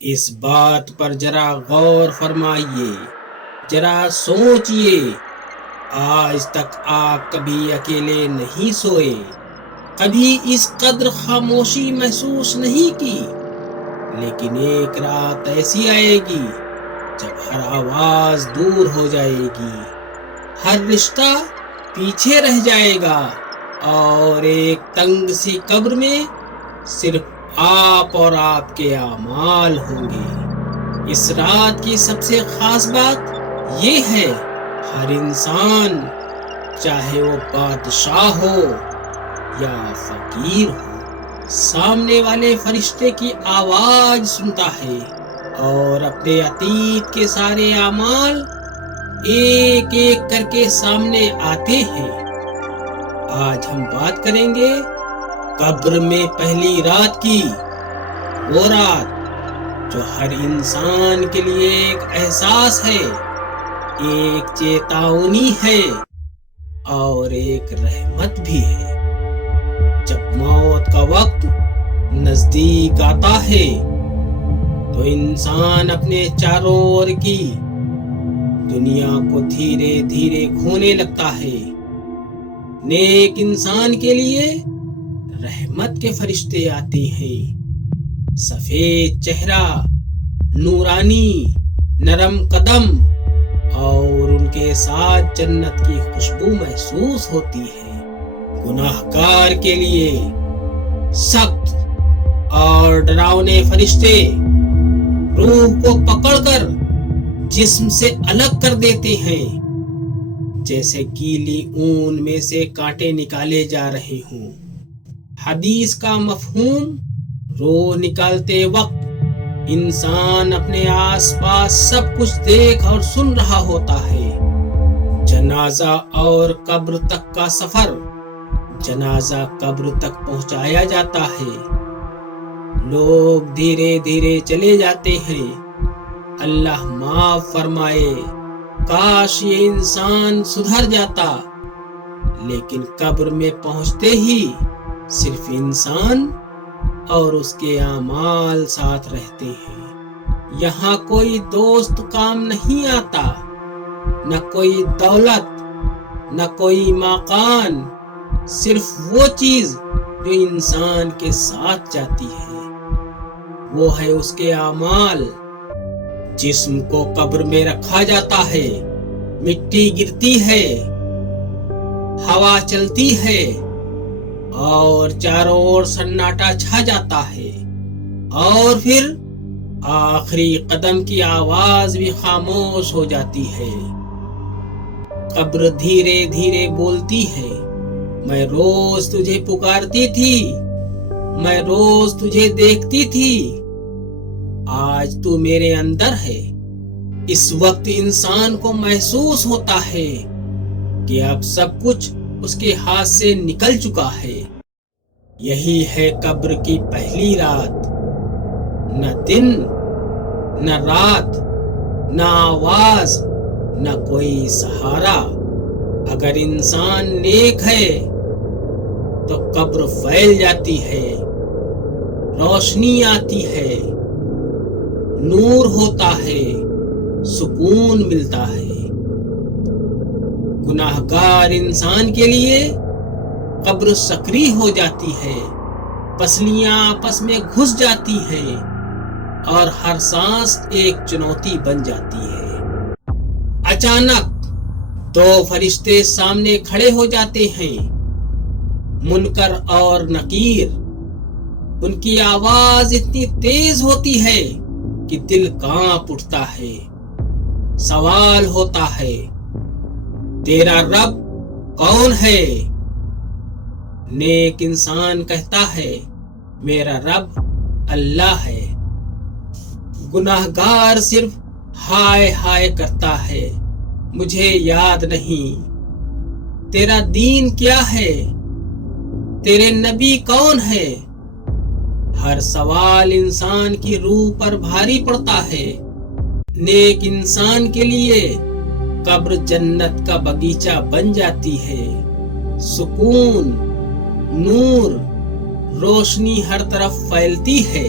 اس بات پر ذرا غور فرمائیے، ذرا سوچئے۔ آج تک آپ کبھی اکیلے نہیں سوئے، کبھی اس قدر خاموشی محسوس نہیں کی، لیکن ایک رات ایسی آئے گی جب ہر آواز دور ہو جائے گی، ہر رشتہ پیچھے رہ جائے گا، اور ایک تنگ سی قبر میں صرف آپ اور آپ کے اعمال ہوں گے۔ اس رات کی سب سے خاص بات یہ ہے، ہر انسان، چاہے وہ بادشاہ ہو یا فقیر ہو، سامنے والے فرشتے کی آواز سنتا ہے، اور اپنے عتیق کے سارے اعمال ایک ایک کر کے سامنے آتے ہیں۔ آج ہم بات کریں گے قبر میں پہلی رات کی، وہ رات جو ہر انسان کے لیے ایک احساس ہے، ایک چیتاونی ہے، اور ایک رحمت بھی ہے۔ جب موت کا وقت نزدیک آتا ہے تو انسان اپنے چاروں اور کی دنیا کو دھیرے دھیرے کھونے لگتا ہے۔ نیک انسان کے لیے رحمت کے فرشتے آتے ہیں، سفید چہرہ، نورانی، نرم قدم، اور ان کے ساتھ جنت کی خوشبو محسوس ہوتی ہے۔ گناہگار کے لیے سخت اور ڈراؤنے فرشتے روح کو پکڑ کر جسم سے الگ کر دیتے ہیں، جیسے گیلی اون میں سے کانٹے نکالے جا رہے ہوں۔ حدیث کا مفہوم، روح نکالتے وقت انسان اپنے آس پاس سب کچھ دیکھ اور سن رہا ہوتا ہے۔ جنازہ اور قبر تک کا سفر، جنازہ قبر تک پہنچایا جاتا ہے، لوگ دھیرے دھیرے چلے جاتے ہیں۔ اللہ معاف فرمائے، کاش یہ انسان سدھر جاتا، لیکن قبر میں پہنچتے ہی صرف انسان اور اس کے اعمال ساتھ رہتے ہیں۔ یہاں کوئی دوست کام نہیں آتا، نہ کوئی دولت، نہ کوئی مکان، صرف وہ چیز جو انسان کے ساتھ جاتی ہے، وہ ہے اس کے اعمال۔ جسم کو قبر میں رکھا جاتا ہے، مٹی گرتی ہے، ہوا چلتی ہے، اور چاروں اور سناٹا چھا جاتا ہے، اور پھر آخری قدم کی آواز بھی خاموش ہو جاتی ہے۔ قبر دھیرے دھیرے بولتی ہے، میں روز تجھے پکارتی تھی، میں روز تجھے دیکھتی تھی، آج تو میرے اندر ہے۔ اس وقت انسان کو محسوس ہوتا ہے کہ اب سب کچھ اس کے ہاتھ سے نکل چکا ہے۔ یہی ہے قبر کی پہلی رات، نہ دن، نہ رات، نہ آواز، نہ کوئی سہارا۔ اگر انسان نیک ہے تو قبر پھیل جاتی ہے، روشنی آتی ہے، نور ہوتا ہے، سکون ملتا ہے۔ گناہگار انسان کے لیے قبر سکری ہو جاتی ہے، پسلیاں آپس میں گھس جاتی ہیں، اور ہر سانس ایک چنوتی بن جاتی ہے۔ اچانک دو فرشتے سامنے کھڑے ہو جاتے ہیں، منکر اور نکیر۔ ان کی آواز اتنی تیز ہوتی ہے کہ دل کانپ اٹھتا ہے۔ سوال ہوتا ہے، تیرا رب کون ہے؟ نیک انسان کہتا ہے، میرا رب اللہ ہے۔ گناہگار صرف ہائے ہائے کرتا ہے، مجھے یاد نہیں۔ تیرا دین کیا ہے؟ تیرے نبی کون ہے؟ ہر سوال انسان کی روح پر بھاری پڑتا ہے۔ نیک انسان کے لیے قبر جنت کا باغیچہ بن جاتی ہے، سکون، نور، روشنی ہر طرف پھیلتی ہے۔